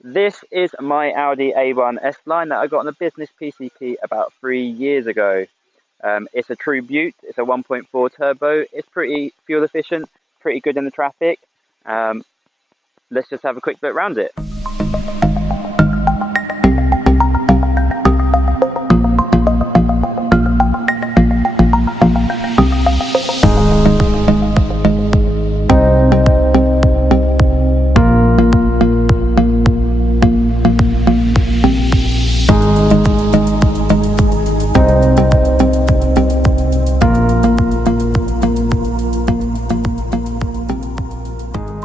This is my Audi A1 S-Line that I got on a business PCP about 3 years ago. It's a true beaut. It's a 1.4 turbo. It's pretty fuel efficient, pretty good in the traffic. Um, let's just have a quick look around it.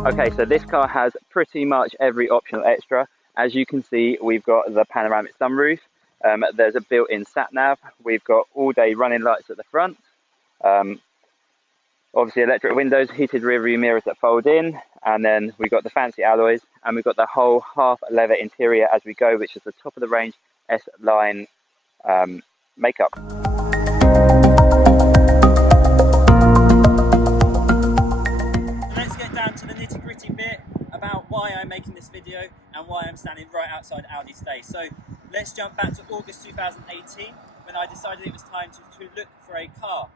Okay, so this car has pretty much every optional extra. As you can see, we've got the panoramic sunroof. There's a built-in sat-nav. We've got all-day running lights at the front. Um, Obviously, electric windows, heated rear view mirrors that fold in, and then we've got the fancy alloys, and we've got the whole half leather interior as we go, which is the top of the range S-Line makeup. Let's get down to the nitty-gritty bit about why I'm making this video and why I'm standing right outside Audi today. So let's jump back to August 2018 when I decided it was time to look for a car.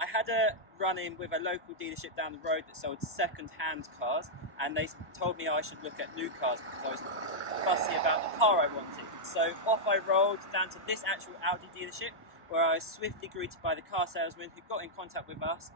I had a run-in with a local dealership down the road that sold second-hand cars, and they told me I should look at new cars because I was fussy about the car I wanted. So off I rolled down to this actual Audi dealership, where I was swiftly greeted by the car salesman who got in contact with us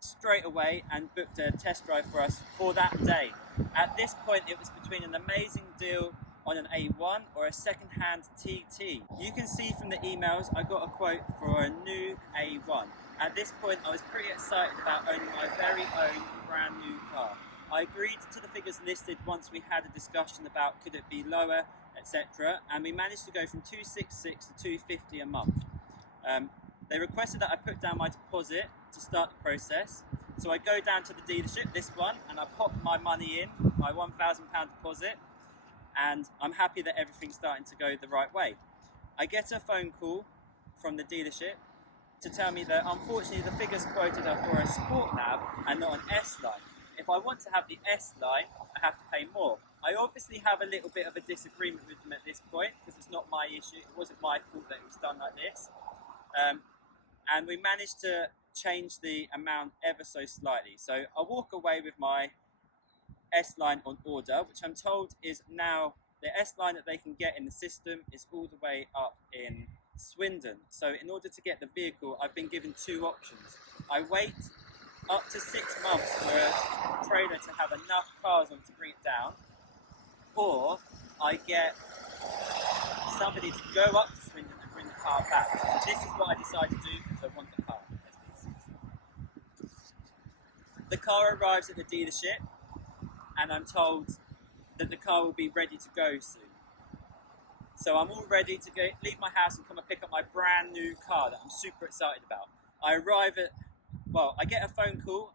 straight away and booked a test drive for us for that day. At this point, it was between an amazing deal on an A1 or a second-hand TT. You can see from the emails I got a quote for a new A1. At this point, I was pretty excited about owning my very own brand new car. I agreed to the figures listed once we had a discussion about could it be lower, etc. And we managed to go from 266 to 250 a month. They requested that I put down my deposit to start the process. So I go down to the dealership, this one, and I pop my money in, my £1,000 deposit, and I'm happy that everything's starting to go the right way. I get a phone call from the dealership to tell me that unfortunately the figures quoted are for a Sport Nav and not an S-Line. If I want to have the S-Line, I have to pay more. I obviously have a little bit of a disagreement with them at this point because it's not my issue. It wasn't my fault that it was done like this. And we managed to change the amount ever so slightly. So I walk away with my S-Line on order, which I'm told is now the S-Line that they can get in the system is all the way up in Swindon. So in order to get the vehicle, I've been given two options. I wait up to 6 months for a trailer to have enough cars on to bring it down, or I get somebody to go up to Swindon and bring the car back. This is what I decided to do because I want the car. The car arrives at the dealership and I'm told that the car will be ready to go soon. So I'm all ready to go, leave my house and come and pick up my brand new car that I'm super excited about. I get a phone call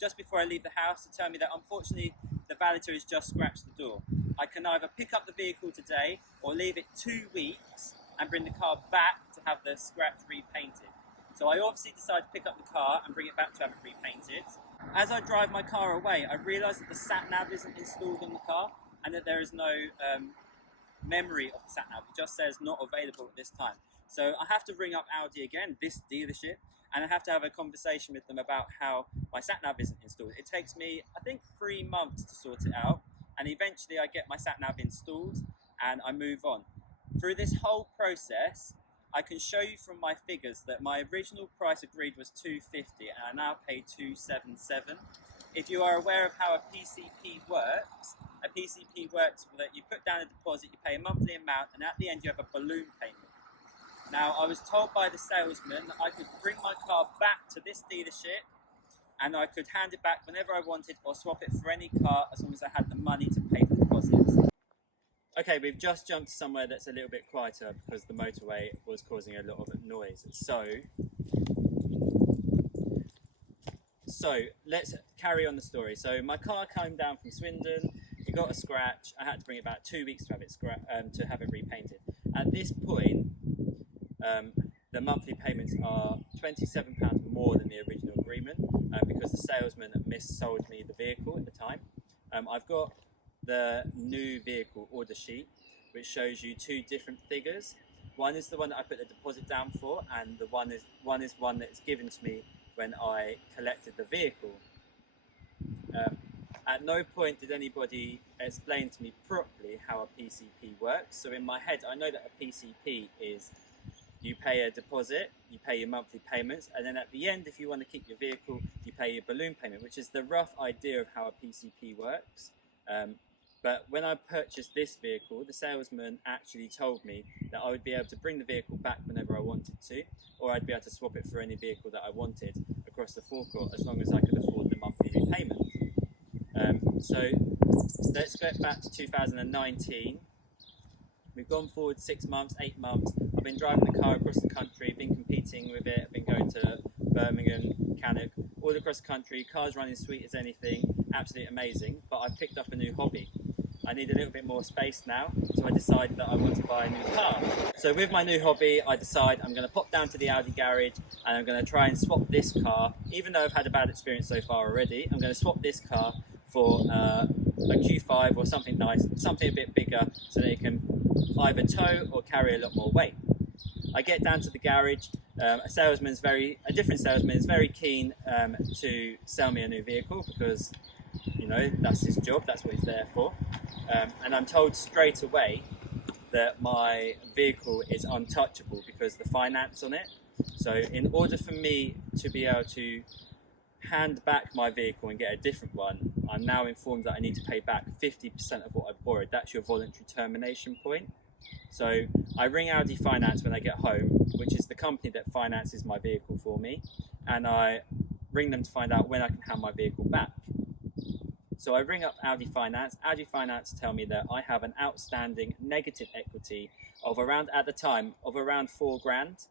just before I leave the house to tell me that unfortunately the valeter has just scratched the door. I can either pick up the vehicle today or leave it 2 weeks and bring the car back to have the scratch repainted. So I obviously decided to pick up the car and bring it back to have it repainted. As I drive my car away, I realise that the sat-nav isn't installed on the car and that there is no memory of the sat-nav. It just says not available at this time. So I have to ring up Audi again, this dealership, and I have to have a conversation with them about how my sat-nav isn't installed. It takes me, I think, 3 months to sort it out, and eventually I get my sat-nav installed and I move on. Through this whole process, I can show you from my figures that my original price agreed was $250 and I now pay $277. If you are aware of how a PCP works that you put down a deposit, you pay a monthly amount, and at the end you have a balloon payment. Now, I was told by the salesman that I could bring my car back to this dealership and I could hand it back whenever I wanted or swap it for any car as long as I had the money to pay for the deposits. Okay, we've just jumped to somewhere that's a little bit quieter because the motorway was causing a lot of noise. So let's carry on the story. So my car came down from Swindon, it got a scratch, I had to bring it back 2 weeks to have it repainted. At this point, the monthly payments are £27 more than the original agreement because the salesman missold me the vehicle at the time. I've got the new vehicle order sheet, which shows you two different figures. One is the one that I put the deposit down for, and the one is one that's given to me when I collected the vehicle. At no point did anybody explain to me properly how a PCP works. So in my head, I know that a PCP is you pay a deposit, you pay your monthly payments, and then at the end, if you want to keep your vehicle, you pay your balloon payment, which is the rough idea of how a PCP works. But when I purchased this vehicle, the salesman actually told me that I would be able to bring the vehicle back whenever I wanted to, or I'd be able to swap it for any vehicle that I wanted across the forecourt as long as I could afford the monthly repayment. So let's go back to 2019. We've gone forward 6 months, 8 months. I've been driving the car across the country, been competing with it, I've been going to Birmingham, Cannock, all across the country. Car's running sweet as anything, absolutely amazing. But I've picked up a new hobby. I need a little bit more space now, so I decided that I want to buy a new car. So with my new hobby, I decide I'm going to pop down to the Audi garage and I'm going to try and swap this car. Even though I've had a bad experience so far already, I'm going to swap this car for a Q5 or something nice, something a bit bigger, so that it can either tow or carry a lot more weight. I get down to the garage. A different salesman is very keen to sell me a new vehicle because, you know, that's his job, that's what he's there for. And I'm told straight away that my vehicle is untouchable because the finance on it. So in order for me to be able to hand back my vehicle and get a different one, I'm now informed that I need to pay back 50% of what I've borrowed. That's your voluntary termination point. So I ring Audi Finance when I get home, which is the company that finances my vehicle for me, and I ring them to find out when I can have my vehicle back. So I ring up Audi Finance. Audi Finance tell me that I have an outstanding negative equity of around, at the time, of around £4,000,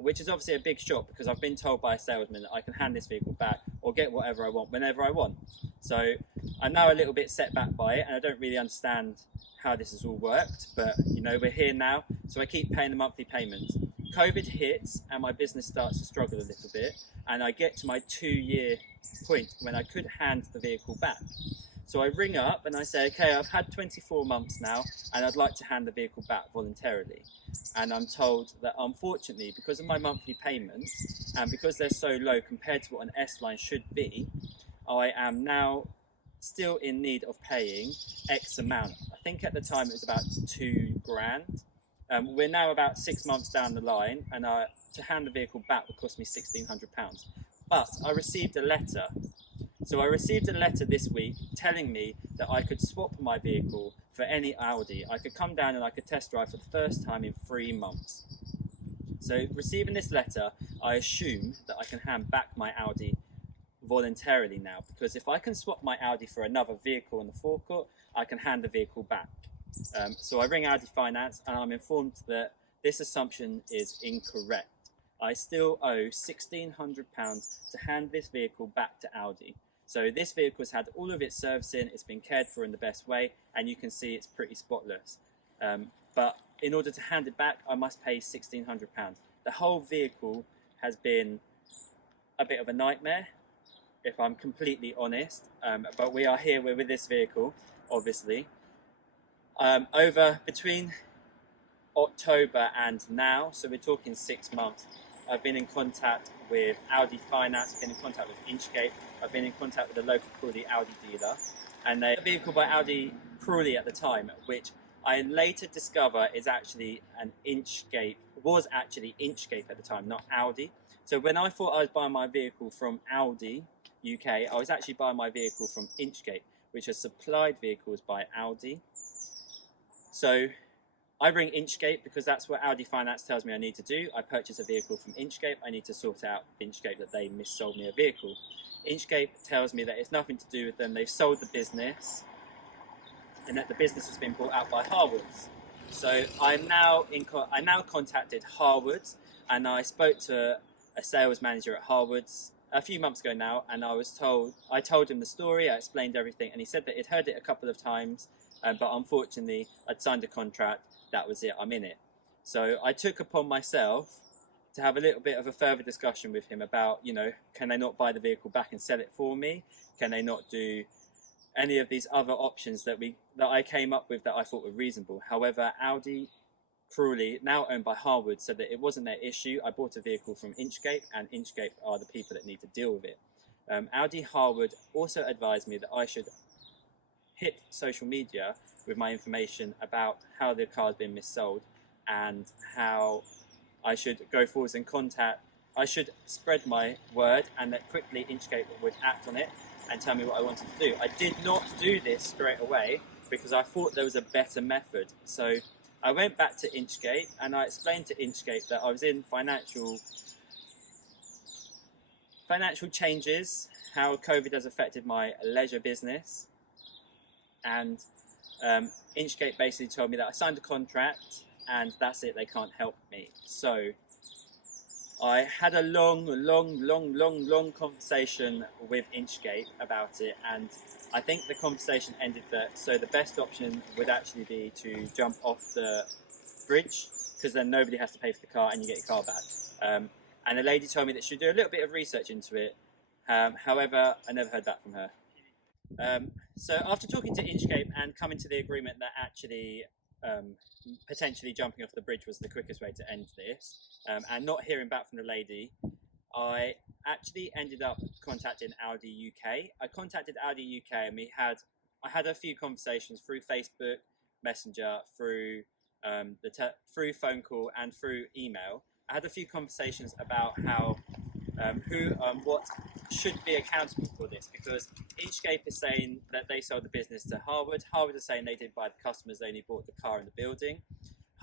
which is obviously a big shock because I've been told by a salesman that I can hand this vehicle back or get whatever I want whenever I want. So I'm now a little bit set back by it, and I don't really understand how this has all worked, but you know, we're here now, so I keep paying the monthly payments. COVID hits and my business starts to struggle a little bit, and I get to my 2-year point when I could hand the vehicle back. So I ring up and I say, okay, I've had 24 months now and I'd like to hand the vehicle back voluntarily. And I'm told that unfortunately, because of my monthly payments and because they're so low compared to what an S-Line should be, I am now still in need of paying X amount. I think at the time it was about £2,000. We're now about 6 months down the line, and to hand the vehicle back would cost me £1,600. But I received a letter. So I received a letter this week telling me that I could swap my vehicle for any Audi. I could come down and I could test drive for the first time in 3 months. So receiving this letter, I assume that I can hand back my Audi voluntarily now, because if I can swap my Audi for another vehicle in the forecourt, I can hand the vehicle back. So I ring Audi Finance and I'm informed that this assumption is incorrect. I still owe £1,600 to hand this vehicle back to Audi. So this vehicle has had all of its servicing, it's been cared for in the best way, and you can see it's pretty spotless. But in order to hand it back, I must pay £1,600. The whole vehicle has been a bit of a nightmare, if I'm completely honest, but we are here, we're with this vehicle, obviously. Between October and now, so we're talking 6 months, I've been in contact with Audi Finance, I've been in contact with Inchacape, I've been in contact with the local Crawley Audi dealer, and a vehicle by Audi Crawley at the time, which I later discover is actually an Inchacape, was actually Inchacape at the time, not Audi. So when I thought I was buying my vehicle from Audi UK, I was actually buying my vehicle from Inchacape, which has supplied vehicles by Audi. So I ring Inchacape because that's what Audi Finance tells me I need to do. I purchase a vehicle from Inchacape, I need to sort out Inchacape that they missold me a vehicle. Inchacape tells me that it's nothing to do with them, they've sold the business and that the business has been bought out by Harwoods. So I now contacted Harwoods, and I spoke to a sales manager at Harwoods a few months ago now, and I told him the story, I explained everything, and he said that he'd heard it a couple of times, but unfortunately I'd signed a contract, that was it, I'm in it. So I took upon myself to have a little bit of a further discussion with him about, you know, can they not buy the vehicle back and sell it for me? Can they not do any of these other options that I came up with that I thought were reasonable. However, Audi, cruelly, now owned by Harwoods, said that it wasn't their issue. I bought a vehicle from Inchacape, and Inchacape are the people that need to deal with it. Audi Harwood also advised me that I should hit social media with my information about how the car has been missold and how I should go forwards and contact. I should spread my word, and that quickly Inchcape would act on it and tell me what I wanted to do. I did not do this straight away because I thought there was a better method. So I went back to Inchcape and I explained to Inchcape that I was in financial changes, how COVID has affected my leisure business, and Inchcape basically told me that I signed a contract and that's it, they can't help me. So I had a long conversation with Inchcape about it, and I think the conversation ended that so the best option would actually be to jump off the bridge, because then nobody has to pay for the car and you get your car back. And the lady told me that she'd do a little bit of research into it. However, I never heard back from her. So after talking to Inchcape and coming to the agreement that actually potentially jumping off the bridge was the quickest way to end this, and not hearing back from the lady, I actually ended up contacting Audi UK. I contacted Audi UK and I had a few conversations through Facebook Messenger, through through phone call and through email. I had a few conversations about how what should be accountable for this, because Inchcape is saying that they sold the business to Harwood. Harwood is saying they didn't buy the customers, they only bought the car and the building.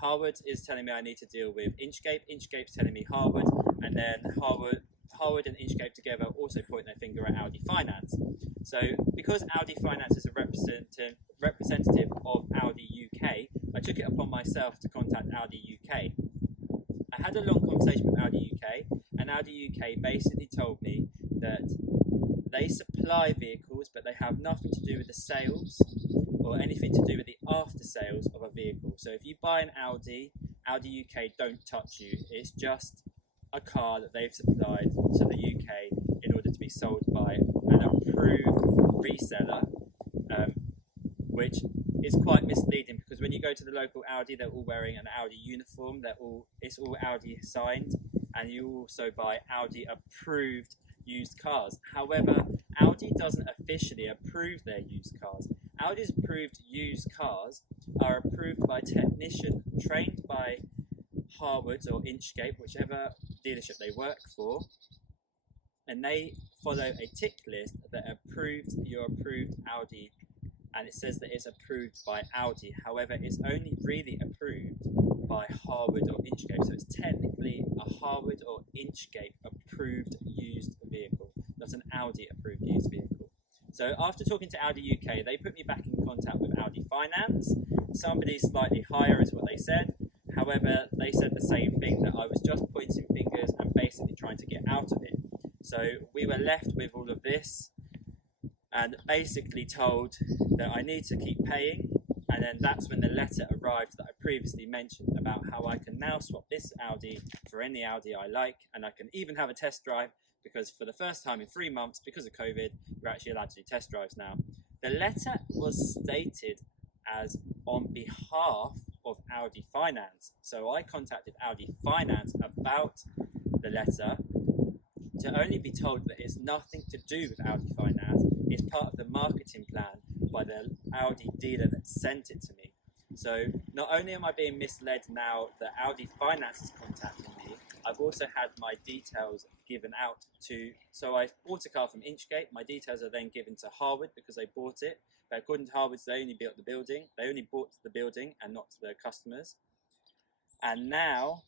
Harwood is telling me I need to deal with Inchcape. Inchcape's telling me Harwood, and then Harwood and Inchcape together also point their finger at Audi Finance. So because Audi Finance is a representative of Audi UK, I took it upon myself to contact Audi UK. I had a long conversation with Audi UK, and Audi UK basically told me that they supply vehicles, but they have nothing to do with the sales or anything to do with the after sales of a vehicle. So if you buy an Audi, Audi UK don't touch you. It's just a car that they've supplied to the UK in order to be sold by an approved reseller, which is quite misleading, because when you go to the local Audi, they're all wearing an Audi uniform. It's all Audi signed, and you also buy Audi approved used cars. However, Audi doesn't officially approve their used cars. Audi's approved used cars are approved by a technician trained by Harwoods or Inchcape, whichever dealership they work for, and they follow a tick list that approves your approved Audi, and it says that it's approved by Audi. However, it's only really approved by Harwood or Inchcape, so it's technically a Harwood or Inchcape approved used vehicle, not an Audi approved used vehicle. So after talking to Audi UK, they put me back in contact with Audi Finance. Somebody slightly higher is what they said. However, they said the same thing, that I was just pointing fingers and basically trying to get out of it. So we were left with all of this and basically told that I need to keep paying. And then that's when the letter arrived that I previously mentioned about how I can now swap this Audi for any Audi I like, and I can even have a test drive, because for the first time in 3 months, because of COVID, we're actually allowed to do test drives now. The letter was stated as on behalf of Audi Finance. So I contacted Audi Finance about the letter, to only be told that it's nothing to do with Audi Finance. It's part of the marketing plan by the Audi dealer that sent it to me. So not only am I being misled now that Audi Finance is contacting me, I've also had my details given out to, so I bought a car from Inchgate, my details are then given to Harwood because they bought it, but according to Harwood, they only built the building, they only bought the building and not to the customers. And now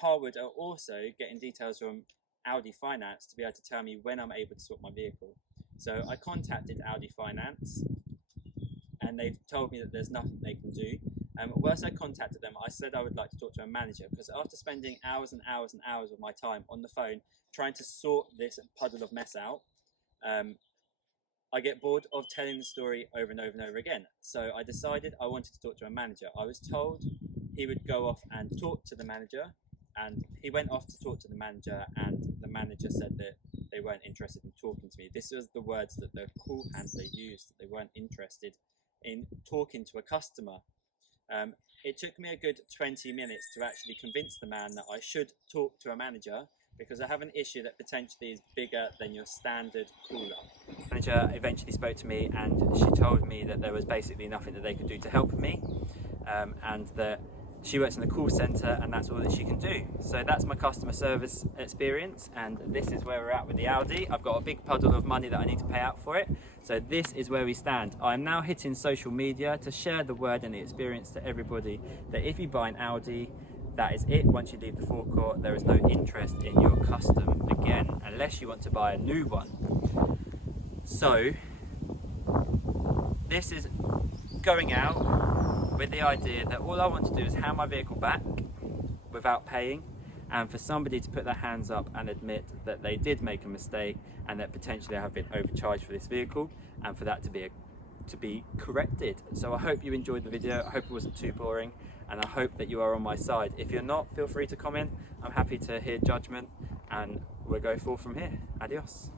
Harwood are also getting details from Audi Finance to be able to tell me when I'm able to swap my vehicle. So I contacted Audi Finance and they've told me that there's nothing they can do. Whilst I contacted them, I said I would like to talk to a manager, because after spending hours and hours and hours of my time on the phone trying to sort this puddle of mess out, I get bored of telling the story over and over and over again. So I decided I wanted to talk to a manager. I was told he would go off and talk to the manager, and he went off to talk to the manager, and the manager said that they weren't interested in talking to me. This was the words that the call handler used, that they weren't interested in talking to a customer. It took me a good 20 minutes to actually convince the man that I should talk to a manager, because I have an issue that potentially is bigger than your standard caller. The manager eventually spoke to me and she told me that there was basically nothing that they could do to help me, and that she works in the call centre and that's all that she can do. So that's my customer service experience, and this is where we're at with the Audi. I've got a big puddle of money that I need to pay out for it. So this is where we stand. I'm now hitting social media to share the word and the experience to everybody that if you buy an Audi, that is it. Once you leave the forecourt, there is no interest in your custom again, unless you want to buy a new one. So this is going out with the idea that all I want to do is hand my vehicle back without paying, and for somebody to put their hands up and admit that they did make a mistake and that potentially I have been overcharged for this vehicle, and for that to be corrected. So I hope you enjoyed the video. I hope it wasn't too boring, and I hope that you are on my side. If you're not, feel free to comment. I'm happy to hear judgment, and we'll go forward from here. Adios.